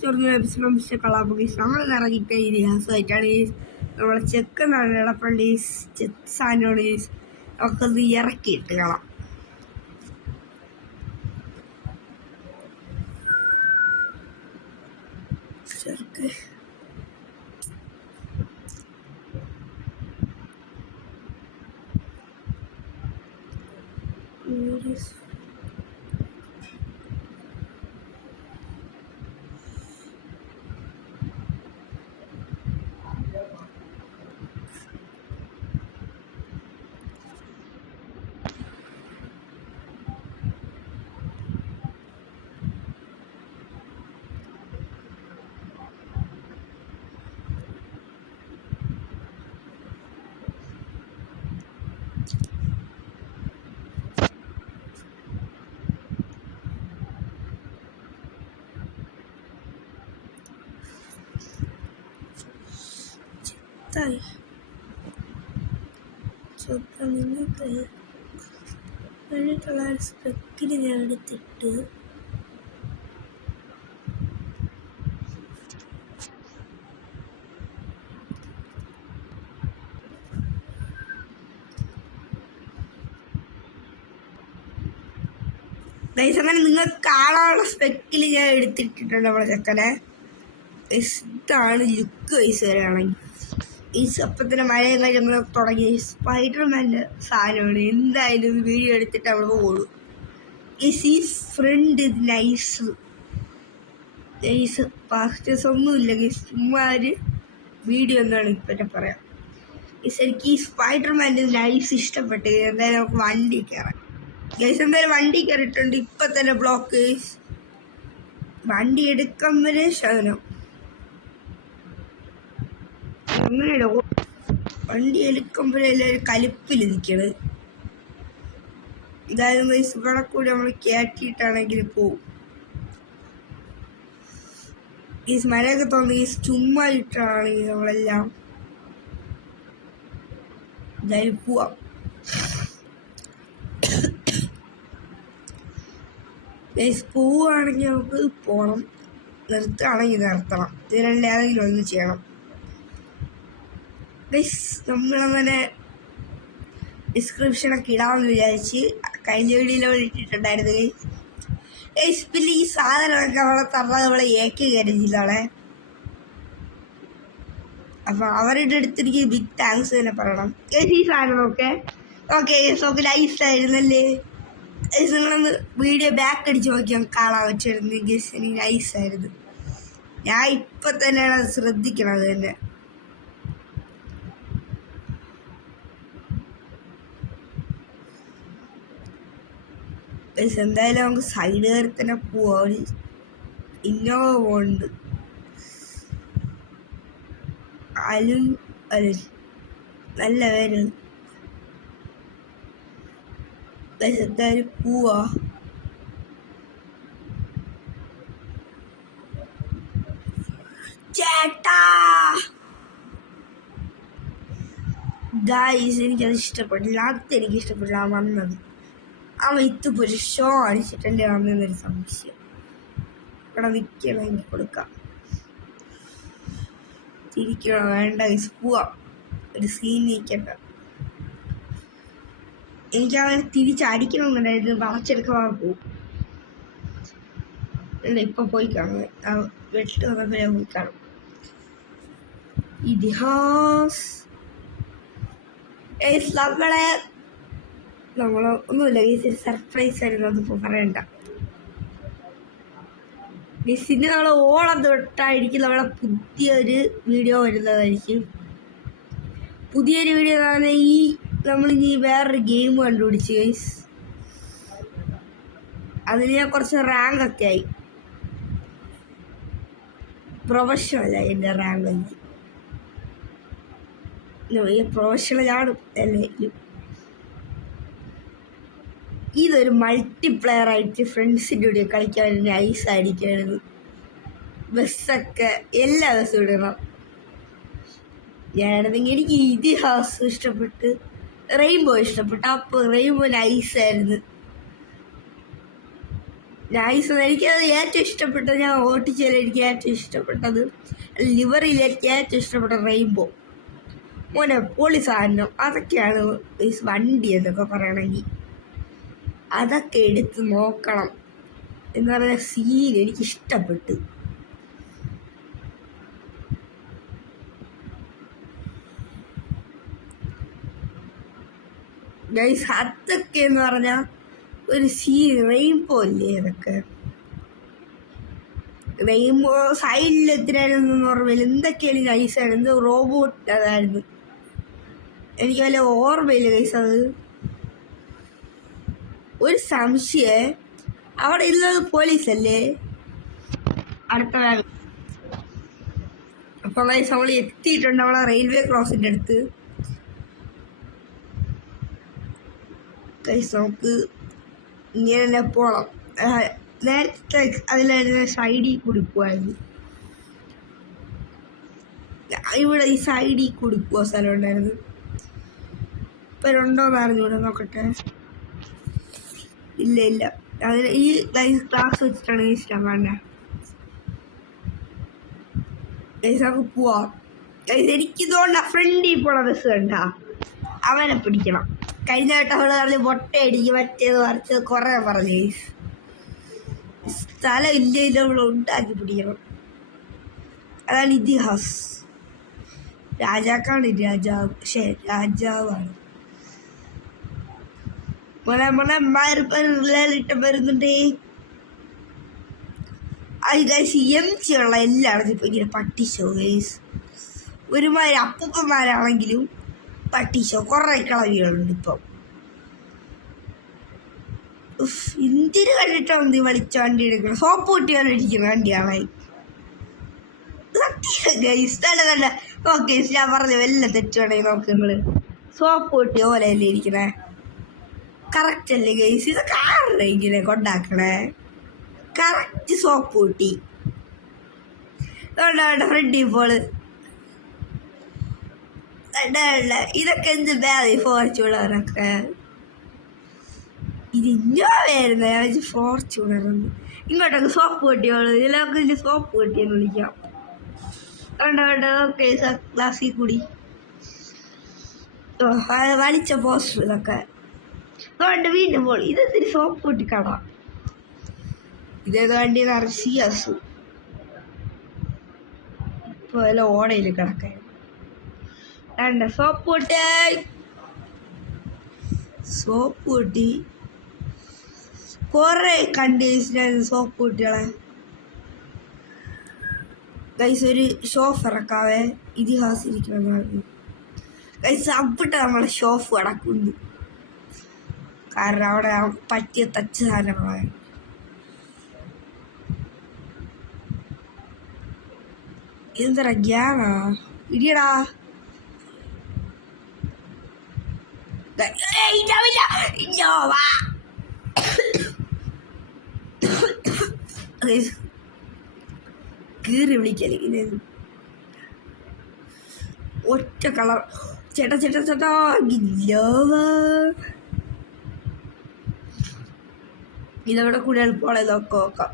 ചൊറിഞ്ഞ episode കളാപ്പ് ഗീസ് നമ്മൾ ഇറങ്ങിയിട്ട് ഇതിഹാസമായിട്ടാണ് ഈ നമ്മളെ ചെക്ക് എന്നാണ് ചെക്ക് സാധനമാണ് നമുക്കത് ഇറക്കിയിട്ട് കാണാം ചെറുക്ക് Yes. Dai. ഒരു സ്പെക്കിൽ ഞാൻ എടുത്തിട്ട് അങ്ങനെ നിങ്ങൾക്ക് കാണാനുള്ള സ്പെക്കിൽ ഞാൻ എടുത്തിട്ടിട്ടുണ്ട് നമ്മളെ ചെക്കനെ. ഇതാണ് ലുക്ക് വൈസ് ഈ സപ്പത്തിന് മഴയെല്ലാം ഞങ്ങൾ തുടങ്ങി സ്പൈഡർമാന്റെ സാധനമാണ്. എന്തായാലും വീഡിയോ എടുത്തിട്ട് അവിടെ പോകുള്ളൂ ഇസ് ഈ ഫ്രണ്ട് നൈസ് നൈസ് പാസ്റ്റേഴ്സ് ഒന്നുമില്ല ഗീസ് ചുമ്മാ ഒരു വീഡിയോ എന്നാണ് ഇപ്പം പറയാം. ഗൈസ് എനിക്ക് ഈ സ്പൈഡർമാന്റെ നൈസ് ഇഷ്ടപ്പെട്ടു എന്തായാലും നമുക്ക് വണ്ടി കയറാം. ഗൈസ് എന്തായാലും വണ്ടി കയറിയിട്ടുണ്ട്. ഇപ്പം തന്നെ ബ്ലോക്ക് വണ്ടി എടുക്കുമ്പോൾ ശകനം അങ്ങനെയല്ല വണ്ടി ഒരു കലിപ്പിൽ നിൽക്കണത് ഇതായാലും ഈ ഇവിടെ കൂടി നമ്മൾ കയറ്റിയിട്ടാണെങ്കിൽ പോവും. ഈ സ്മരമൊക്കെ തോന്നി ഈ ചുമ്മാ ഇട്ടാണ് നമ്മളെല്ലാം ഇതായാലും പോവാം. പോവുകയാണെങ്കിൽ നമുക്ക് പോകണം നിർത്തുകയാണെങ്കിൽ നിർത്തണം. ഇതിനെല്ലാം ഏതെങ്കിലും ഒന്ന് ചെയ്യണം. ഗൈസ് നമ്മളങ്ങനെ ഡിസ്ക്രിപ്ഷനൊക്കെ ഇടാമെന്ന് വിചാരിച്ച് കഴിഞ്ഞ വീഡിയോയിൽ ഇട്ടിട്ടുണ്ടായിരുന്നു ഗൈസ് പിന്നെ ഈ സാധനമൊക്കെ അവളെ തന്നത് അവളെ ഏക്ക് കരുതില്ല അവളെ അപ്പൊ അവരുടെ അടുത്ത് എനിക്ക് ബിഗ് താങ്ക്സ് തന്നെ പറയണം. ഗൈസ് ഈ സാധനമൊക്കെ ഓക്കെ ഓക്കെ ലൈഫ് ആയിരുന്നല്ലേ? ഗൈസ് നിങ്ങളൊന്ന് വീഡിയോ ബാക്ക് അടിച്ച് നോക്കിയാൽ കാണാൻ പറ്റുമായിരുന്നു. ഗൈസ് എനിക്ക് നൈസായിരുന്നു ഞാൻ ഇപ്പൊ തന്നെയാണ് ശ്രദ്ധിക്കണത് തന്നെ. പക്ഷെ എന്തായാലും നമുക്ക് സൈഡ് കയറി തന്നെ പോവാം. ഇന്നോവ പോകുന്നുണ്ട് അലും അലുൻ നല്ല പേര്. പക്ഷെ എന്തായാലും പോവാ. ചേട്ടാ! എനിക്കത് ഇഷ്ടപ്പെട്ടില്ല. അത് എനിക്ക് ഇഷ്ടപ്പെട്ടില്ല വന്നത്. അവൻ ഇത്തുപോലെ ഷോ അടിച്ചിട്ടല്ലേ വന്നൊരു സംശയം. ഇവിടെ നിൽക്കണം എനിക്ക് കൊടുക്കാം. തിരിക്കണം വേണ്ട പോവാം. ഒരു സീൻ നീക്കണ്ട എനിക്ക് അവനെ തിരിച്ചടിക്കണമെന്നുണ്ടായിരുന്നു വളച്ചെടുക്കാൻ പോകും ഇപ്പൊ പോയി കാണുന്നത് ആ വെട്ട് ഞാൻ പോയി കാണും. ഇതിഹാസ്. നമ്മളെ നമ്മൾ ഒന്നുമില്ല ഗീസ് സർപ്രൈസ് ആയിരുന്നു അതിപ്പോൾ പറയണ്ട. ഗീസിന് നമ്മൾ ഓളം തൊട്ടായിരിക്കും നമ്മളെ പുതിയൊരു വീഡിയോ വരുന്നതായിരിക്കും. പുതിയൊരു വീഡിയോ എന്ന് ഈ നമ്മൾ ഇനി വേറൊരു ഗെയിം കണ്ടുപിടിച്ച് ഗൈസ് അതിന് കുറച്ച് റാങ്ക് ഒക്കെ ആയി. പ്രൊഫഷണലായി എന്റെ റാങ്ക് പ്രൊഫഷണൽ പ്രൊഫഷണലാണ് അല്ലേ? ഇതൊരു മൾട്ടിപ്ലെയർ ആയിട്ട് ഫ്രണ്ട്സിന്റെ കൂടെ കളിക്കാൻ നൈസ് ആയിരിക്കുന്നത് ബസ്സൊക്കെ എല്ലാ ദിവസവും ഇടണം. ഞാനാണെങ്കിൽ എനിക്ക് ഇതിഹാസം ഇഷ്ടപ്പെട്ട് റെയിൻബോ ഇഷ്ടപ്പെട്ടു. അപ്പോൾ റെയിൻബോ നൈസായിരുന്നു നൈസ് എനിക്കത് ഏറ്റവും ഇഷ്ടപ്പെട്ടത് ഞാൻ ഓട്ടിച്ചതിൽ എനിക്ക് ഏറ്റവും ഇഷ്ടപ്പെട്ടത് ലിവറിൽ ഏറ്റവും ഇഷ്ടപ്പെട്ട റെയിൻബോ മോനെ പൊളി സാധനം. അതൊക്കെയാണ് വണ്ടി എന്നൊക്കെ പറയണമെങ്കിൽ അതൊക്കെ എടുത്ത് നോക്കണം. എന്ന് പറഞ്ഞ സീൻ എനിക്ക് ഇഷ്ടപ്പെട്ടു ഗൈസ് അതൊക്കെ എന്ന് പറഞ്ഞ ഒരു സീ റെയിൻബോ അല്ലേ അതൊക്കെ? റെയിൻബോ സൈഡിൽ എത്രയായിരുന്നു ഓർമ്മയില്ല. എന്തൊക്കെയാണ് ഗൈസാണ് എന്തോ റോബോട്ട് അതായിരുന്നു. എനിക്ക് വല്ല ഓർമ്മയില്ല ഗൈസ് അത്? ഒരു സംശയേ. അവിടെ ഉള്ളത് പോലീസല്ലേ? അടുത്ത അപ്പൊ ഗൈസ് അവൾ എത്തിയിട്ടുണ്ട്. അവളെ റെയിൽവേ ക്രോസിന്റെ അടുത്ത്. ഗൈസ് നമുക്ക് ഇങ്ങനെ തന്നെ ആ, നേരത്തെ അതിലായിരുന്നു സൈഡിൽ കൂടി പോവായിരുന്നു. ഇവിടെ ഈ സൈഡിൽ കൂടി പോവാ സ്ഥലം ഉണ്ടായിരുന്നു ഇപ്പൊ ഉണ്ടോന്ന് അറിഞ്ഞൂടെ? നോക്കട്ടെ. ഇല്ല ഇല്ല. അതിന് ഈ ക്ലാസ് വെച്ചിട്ടാണ് ഈ ഇഷ്ടം വേണ്ട നമുക്ക് പോവാം. ഗൈസ്, എനിക്ക് തോന്നുന്ന ഫ്രണ്ടിൽ പോണ ബസ് കണ്ട അവനെ പിടിക്കണം. കഴിഞ്ഞ വട്ടം അവൾ പറഞ്ഞ് പൊട്ടയടിക്ക് മറ്റേത് പറിച്ച് കുറെ പറഞ്ഞു. സ്ഥലം ഇല്ല ഇല്ല അവൾ ഉണ്ടാക്കി പിടിക്കണം. അതാണ് ഇതിഹാസ്. രാജാക്കാണ് രാജാവ്. പക്ഷേ രാജാവാണ്. മോനെ മോനെ മാറിട്ട് വരുന്നുണ്ടേ ഗൈസ് എം സി ഉള്ള എല്ലായിടത്തും ഇപ്പൊ ഇങ്ങനെ പട്ടിശോ ഗൈസ് ഒരുമാതിരി അപ്പൂപ്പന്മാരാണെങ്കിലും പട്ടിഷോ കൊറേ കളവികളുണ്ട് ഇപ്പം. എന്തിനു കണ്ടിട്ടാണ് നീ വലിച്ച വണ്ടി എടുക്കണം? സോപ്പ് കുട്ടിയാണ് ഇരിക്കുന്ന വണ്ടിയാണ്. ഗൈസ് നല്ല നല്ല ഓക്കെ ഞാൻ പറഞ്ഞു വല്ല തെറ്റുവാണെങ്കിൽ നോക്ക് നിങ്ങൾ. സോപ്പ് കുട്ടി ഓലല്ലേ ഇരിക്കണേ? കറക്റ്റ് അല്ലേ ഗൈസ് ഇതൊക്കെ ഇങ്ങനെ കൊണ്ടാക്കണേ? കറക്റ്റ് സോപ്പ് കൂട്ടി. വേണ്ട വേണ്ട ഫ്രണ്ട് ഇപ്പോൾ ഇതൊക്കെ എന്ത് ബാധി ഫോർച്യൂണറൊക്കെ ഇത് ഇന്നോവായിരുന്നു ഞാൻ ഫോർച്യൂണർ ഇങ്ങോട്ടൊക്കെ സോപ്പ് കൂട്ടിയോളൂ. ഇതിലൊക്കെ ഇതിൽ സോപ്പ് കൂട്ടിയെന്ന് വിളിക്കാം. വേണ്ട വേണ്ട. ഓക്കെ ക്ലാസ്സിൽ കൂടി. വലിച്ച പോസ്റ്റർ ഇതൊക്കെ. അതുകൊണ്ട് വീണ്ടും പോൾ ഇതെന്തിന് സോപ്പ് കൂട്ടിക്കട ഇതേത് വണ്ടി അസു. ഇപ്പൊ അതിൽ ഓടയിൽ കിടക്കാൻ രണ്ട് സോപ്പ് കൂട്ടി. സോപ്പ് കൂട്ടി. കുറെ കണ്ടീസിലായിരുന്നു സോപ്പ് കൂട്ടികളെ. ഗൈസ് ഒരു ഷോഫ് ഇറക്കാവേ. ഇതിഹാസിരിക്കണം ഗൈസ് അപ്പിട്ട് നമ്മളെ ഷോഫ് കിടക്കുന്നു കാരണം അവിടെ പറ്റിയ തച്ച് സാധനങ്ങളാണ് ഇതെന്തര ഗ്യാങ്ങാ ഇടിയടാ ഏയ് ഇണ്ടാവില്ല ഇല്ലോ വാ Guys, കീറി വിളിക്കല് ഇത് ഒറ്റ കളർ ചേട്ടാ ചേട്ടാ ചേട്ടാ ഗില്ലോവാ ഇതവിടെ കൂടി എളുപ്പമുള്ള ഇതൊക്കെ നോക്കാം.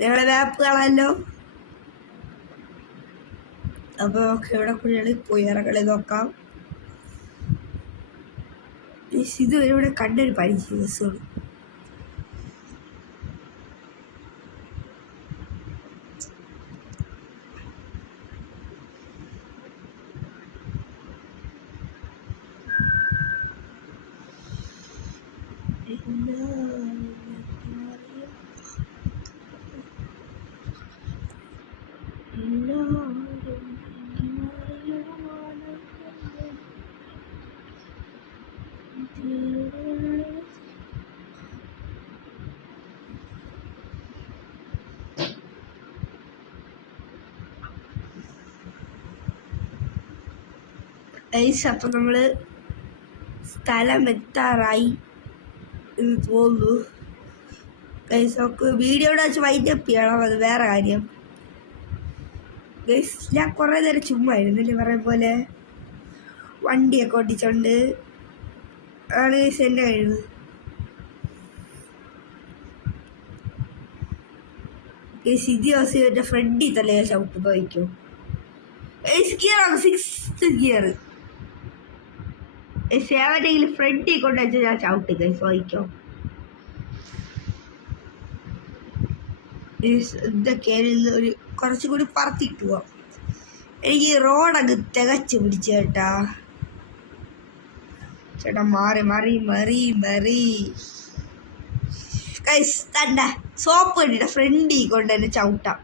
നിങ്ങളുടെ ആപ്പ് കാണാമല്ലോ അപ്പൊ നമുക്ക് ഇവിടെ കൂടി പോയി ഇറങ്ങളെ നോക്കാം. ഇത് ഇവിടെ കണ്ടൊരു പരിചയ ബസ്സുകൾ ഐസ് അപ്പം സ്ഥലം എത്താറായി. എന്ന് തോന്നുന്നു. ഗൈസ് നമുക്ക് വീഡിയോയുടെ വെച്ച് വൈദ്യപ്പിയാണോ അത് വേറെ കാര്യം. ഗൈസ് ഞാൻ കുറേ നേരം ചുമ്മാ ആയിരുന്നില്ലേ പറയാൻ പോലെ? വണ്ടിയൊക്കെ ഓടിച്ചോണ്ട്. ആണ് ഗൈസ് എന്റെ കഴിവ്. ഗൈസ് ഇത് ദിവസം എന്റെ ഫ്രണ്ടിൽ തന്നെ ഞാൻ ചവിട്ട് വയ്ക്കും ഗൈസ് ഗിയറാണ് സിക്സ് ഗിയർ സേവനെങ്കിലും ഫ്രണ്ടിൽ കൊണ്ട് വെച്ചാൽ ഞാൻ ചവിട്ട്. ഗൈസ് വായിക്കോ ഇതൊക്കെ ഒരു കുറച്ചും കൂടി പറത്തിട്ട് എനിക്ക് റോഡങ്ങ് തികച്ച് പിടിച്ച കേട്ടാ. ചേട്ടാ മാറി മാറി മറി മറി. കൈസ് തണ്ട. സോപ്പ് കണ്ടിട്ട് ഫ്രണ്ടിൽ കൊണ്ട് തന്നെ ചവിട്ടാം.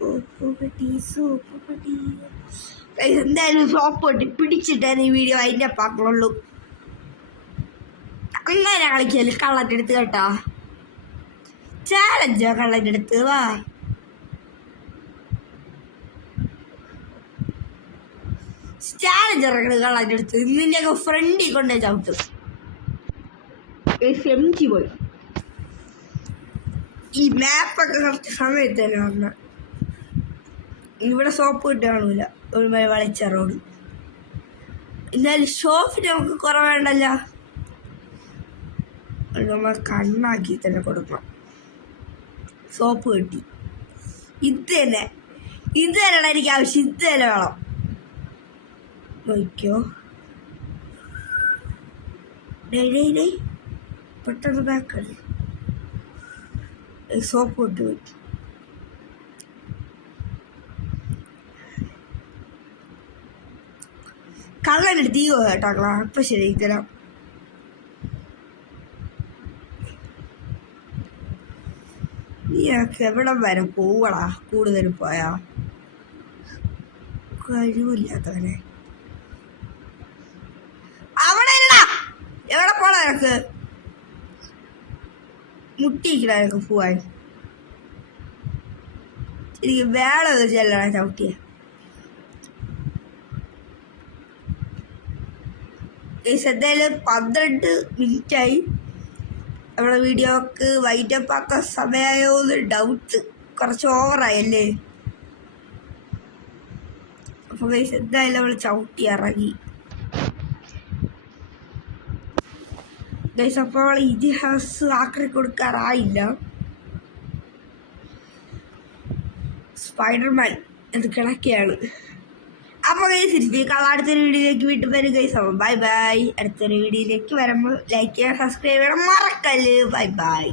സോപ്പ് കട്ടി സോപ്പ് ഗൈസ് എന്തായാലും സോപ്പ് പെട്ടി പിടിച്ചിട്ടാണ് ഈ വീഡിയോ അതിന്റെ പാക്കുള്ളൂ എല്ലാവരും കളിക്കൽ കള്ളന്റെ അടുത്ത് കേട്ടോ. ചാലഞ്ചോ കള്ളന്റെ അടുത്ത് വാ. ചാലഞ്ച് ഇറങ്ങണ കള്ളന്റെ അടുത്ത്. നിന്റെ ഫ്രണ്ടിൽ കൊണ്ടേ ചവിട്ടും. എം ജി പോയി. ഈ മാപ്പൊക്കെ കുറച്ച് സമയത്ത് തന്നെ വന്ന. ഇവിടെ സോപ്പ് കിട്ടി കാണൂല. ഒരു മഴ വളച്ച റോഡ് എന്നാലും ഷോഫിന് നമുക്ക് കുറവേണ്ടല്ല നമ്മൾ കണ്ണാക്കി തന്നെ കൊടുക്കണം. സോപ്പ് കിട്ടി. ഇത് തന്നെ. ഇത് തന്നെയാണ് എനിക്ക് ആവശ്യം. ഇത് തന്നെ വേണം. നോക്കിയോ ഡേയ് പെട്ടെന്ന് ബാക്കല്ലേ സോപ്പ് ഇട്ട് വെക്കും കള്ളനെടുത്ത് ഈ കേട്ടാക്കളാ അപ്പൊ ശരി തരാം നീയൊക്കെ എവിടെ വരെ പോവടാ കൂടുതൽ പോയാ? കഴിവില്ലാത്തവനെ. അവിടെ ഇല്ല എവിടെ പോണ എനക്ക് മുട്ടിയിക്കണ എനക്ക് പോവാൻ. എനിക്ക് വേള ചെല്ലണ ചവിട്ടിയ. എന്തായാലും പന്ത്രണ്ട് മിനിറ്റായി. നമ്മുടെ വീഡിയോക്ക് വൈറ്റപ്പ് ആക്കാൻ സമയമായോ എന്ന് ഡൗട്ട് കുറച്ച് ഓവറായല്ലേ അപ്പോൾ ഗൈസ് എന്തായാലും അവൾ ചവിട്ടി ഇറങ്ങി. ഗൈസ് അപ്പോൾ അവൾ ഇതിഹാസ് ആക്രി കൊടുക്കാറായില്ല. സ്പൈഡർമാൻ എന്ന് കിടക്കുകയാണ് അപ്പോൾ ഗൈസ് ഇതിനേക്കാൾ അടുത്തൊരു വീഡിയോയിലേക്ക് വീട്ടിൽ വരും ഗൈസ് ബൈ ബൈ അടുത്തൊരു വീഡിയോയിലേക്ക് വരുമ്പോൾ ലൈക്ക് ചെയ്യാൻ സബ്സ്ക്രൈബ് ചെയ്യണം മറക്കല്ല്. Bye bye